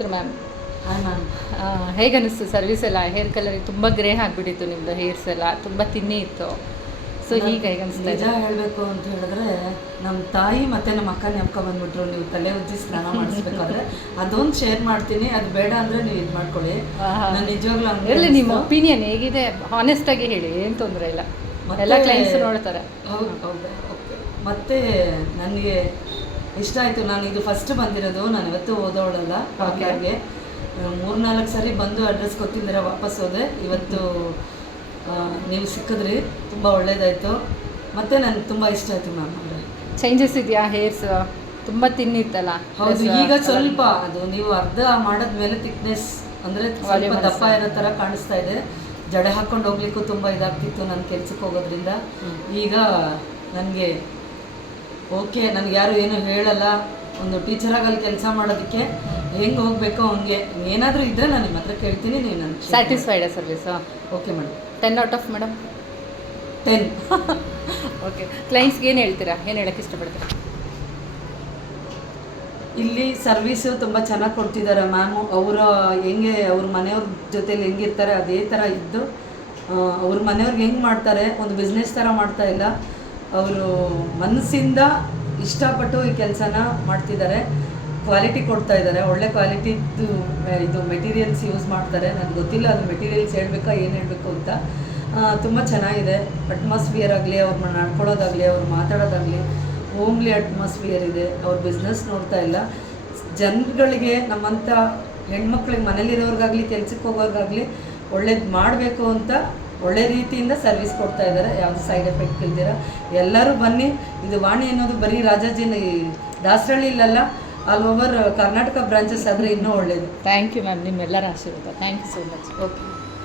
Sumitra ma'am. Hi ma'am. ಹೇಗೆ ಅನ್ನಿಸ್ತು service ಎಲ್ಲ? ಹೇರ್ ಕಲರ್ ತುಂಬ ಗ್ರೇ ಆಗಿಬಿಟ್ಟಿತ್ತು ನಿಮ್ಮದು, ಹೇರ್ಸ್ ಎಲ್ಲ ತುಂಬ ತಿನ್ನಿ ಇತ್ತು. ಸೊ ಈಗ ಹೇಗೆ ಅನಿಸ್ತಾ ನಿಜ ಹೇಳಬೇಕು ಅಂತ ಹೇಳಿದ್ರೆ, ನಮ್ಮ ತಾಯಿ ಮತ್ತು ನಮ್ಮ ಅಕ್ಕ ನೆಪ್ಕೊ ಬಂದ್ಬಿಟ್ರು, ನೀವು ತಲೆ ಉಜ್ಜಿ ಸ್ನಾನ ಮಾಡಿಸ್ಬೇಕಾದ್ರೆ ಅದೊಂದು ಶೇರ್ ಮಾಡ್ತೀನಿ, ಅದು ಬೇಡ ಅಂದರೆ ನೀವು ಇದು ಮಾಡ್ಕೊಳ್ಳಿ. ನಾನು ನಿಜವಾಗ್ಲೂ ಇರಲಿ, ನಿಮ್ಮ ಒಪಿನಿಯನ್ ಹೇಗಿದೆ ಹಾನೆಸ್ಟಾಗಿ ಹೇಳಿ, ಏನು ತೊಂದರೆ ಇಲ್ಲ, ಎಲ್ಲ ಕ್ಲೈಂಟ್ಸ್ ನೋಡ್ತಾರೆ. ಹೌದು ಹೌದು ಓಕೆ. ಮತ್ತು ನನಗೆ ಇಷ್ಟ ಆಯಿತು. ನಾನು ಇದು ಫಸ್ಟ್ ಬಂದಿರೋದು, ನಾನು ಇವತ್ತು ಓದೋಳಲ್ಲ. ಹಾಗಾಗಿ 3-4 ಸರಿ ಬಂದು ಅಡ್ರೆಸ್ ಗೊತ್ತಿಲ್ಲದಿರ ವಾಪಸ್ ಹೋದೆ. ಇವತ್ತು ನೀವು ಸಿಕ್ಕಿದ್ರಿ, ತುಂಬ ಒಳ್ಳೇದಾಯಿತು. ಮತ್ತು ನನಗೆ ತುಂಬ ಇಷ್ಟ ಆಯಿತು ಮ್ಯಾಮ್. ಅಂದರೆ ಚೇಂಜಸ್ ಇದೆಯಾ? ಹೇರ್ಸ್ ತುಂಬ ತಿನ್ನಿತ್ತಲ್ಲ? ಹೌದು, ಈಗ ಸ್ವಲ್ಪ ಅದು ನೀವು ಅರ್ಧ ಮಾಡಿದ್ಮೇಲೆ ಥಿಕ್ನೆಸ್ ಅಂದರೆ ಸ್ವಲ್ಪ ದಪ್ಪ ಇರೋ ಥರ ಕಾಣಿಸ್ತಾ ಇದೆ. ಜಡೆ ಹಾಕ್ಕೊಂಡು ಹೋಗ್ಲಿಕ್ಕೂ ತುಂಬ ಇದಾಗ್ತಿತ್ತು ನನ್ನ ಕೆಲ್ಸಕ್ಕೆ ಹೋಗೋದ್ರಿಂದ. ಈಗ ನನಗೆ ಓಕೆ, ನನಗೆ ಯಾರು ಏನು ಹೇಳಲ್ಲ. ಒಂದು ಟೀಚರಾಗಲ್ಲಿ ಕೆಲಸ ಮಾಡೋದಕ್ಕೆ ಹೆಂಗೆ ಹೋಗಬೇಕೋ ಹಂಗೆ ಏನಾದರೂ ಇದ್ದರೆ ನಾನು ನಿಮ್ಮ ಹತ್ರ ಕೇಳ್ತೀನಿ. ನೀವು ನನ್ನ ಸ್ಯಾಟಿಸ್ಫೈಡಾ service? Okay madam. 10 out of madam 10. Okay. ಕ್ಲೈಂಟ್ಸ್ಗೆ ಏನು ಹೇಳ್ತೀರಾ, ಏನು ಹೇಳೋಕ್ಕೆ ಇಷ್ಟಪಡ್ತೀರಾ? ಇಲ್ಲಿ ಸರ್ವಿಸು ತುಂಬ ಚೆನ್ನಾಗಿ ಕೊಡ್ತಿದ್ದಾರೆ ಮ್ಯಾಮು. ಹೆಂಗೆ ಅವ್ರ ಮನೆಯವ್ರ ಜೊತೇಲಿ ಹೆಂಗಿರ್ತಾರೆ ಅದೇ ಥರ ಇದ್ದು, ಅವ್ರ ಮನೆಯವ್ರಿಗೆ ಹೆಂಗೆ ಮಾಡ್ತಾರೆ, ಒಂದು ಬಿಸ್ನೆಸ್ ಥರ ಮಾಡ್ತಾ ಇಲ್ಲ. ಅವರು ಮನಸ್ಸಿಂದ ಇಷ್ಟಪಟ್ಟು ಈ ಕೆಲಸನ ಮಾಡ್ತಿದ್ದಾರೆ. ಕ್ವಾಲಿಟಿ ಕೊಡ್ತಾ ಇದ್ದಾರೆ, ಒಳ್ಳೆ ಕ್ವಾಲಿಟಿದು ಇದು ಮೆಟೀರಿಯಲ್ಸ್ ಯೂಸ್ ಮಾಡ್ತಾರೆ. ನನಗೆ ಗೊತ್ತಿಲ್ಲ ಅದು ಮೆಟೀರಿಯಲ್ಸ್ ಹೇಳಬೇಕಾ ಏನು ಹೇಳಬೇಕು ಅಂತ. ತುಂಬ ಚೆನ್ನಾಗಿದೆ. ಅಟ್ಮಾಸ್ಫಿಯರ್ ಆಗಲಿ, ಅವ್ರು ನಡ್ಕೊಳ್ಳೋದಾಗಲಿ, ಅವ್ರು ಮಾತಾಡೋದಾಗಲಿ ಹೋಮ್ಲಿ ಅಟ್ಮಾಸ್ಫಿಯರ್ ಇದೆ. ಅವ್ರ ಬಿಸ್ನೆಸ್ ನೋಡ್ತಾ ಇಲ್ಲ, ಜನಗಳಿಗೆ, ನಮ್ಮಂಥ ಹೆಣ್ಮಕ್ಳಿಗೆ, ಮನೇಲಿರೋರ್ಗಾಗಲಿ ಕೆಲ್ಸಕ್ಕೆ ಹೋಗೋರ್ಗಾಗಲಿ ಒಳ್ಳೇದು ಮಾಡಬೇಕು ಅಂತ ಒಳ್ಳೆ ರೀತಿಯಿಂದ ಸರ್ವಿಸ್ ಕೊಡ್ತಾ ಇದ್ದಾರೆ. ಯಾವುದು ಸೈಡ್ ಎಫೆಕ್ಟ್ ಇಲ್ದಿರ. ಎಲ್ಲರೂ ಬನ್ನಿ. ಇದು ವಾಣಿ ಅನ್ನೋದು ಬರೀ ರಾಜಾಜಿನ ದಾಸರಳ್ಳಿಲಲ್ಲ, ಆಲ್ ಓವರ್ ಕರ್ನಾಟಕ ಬ್ರಾಂಚಸ್ ಆದರೆ ಇನ್ನೂ ಒಳ್ಳೆಯದು. ಥ್ಯಾಂಕ್ ಯು ಮ್ಯಾಮ್, ನಿಮ್ಮೆಲ್ಲರ ಆಶೀರ್ವಾದ. Thank you so much. Okay.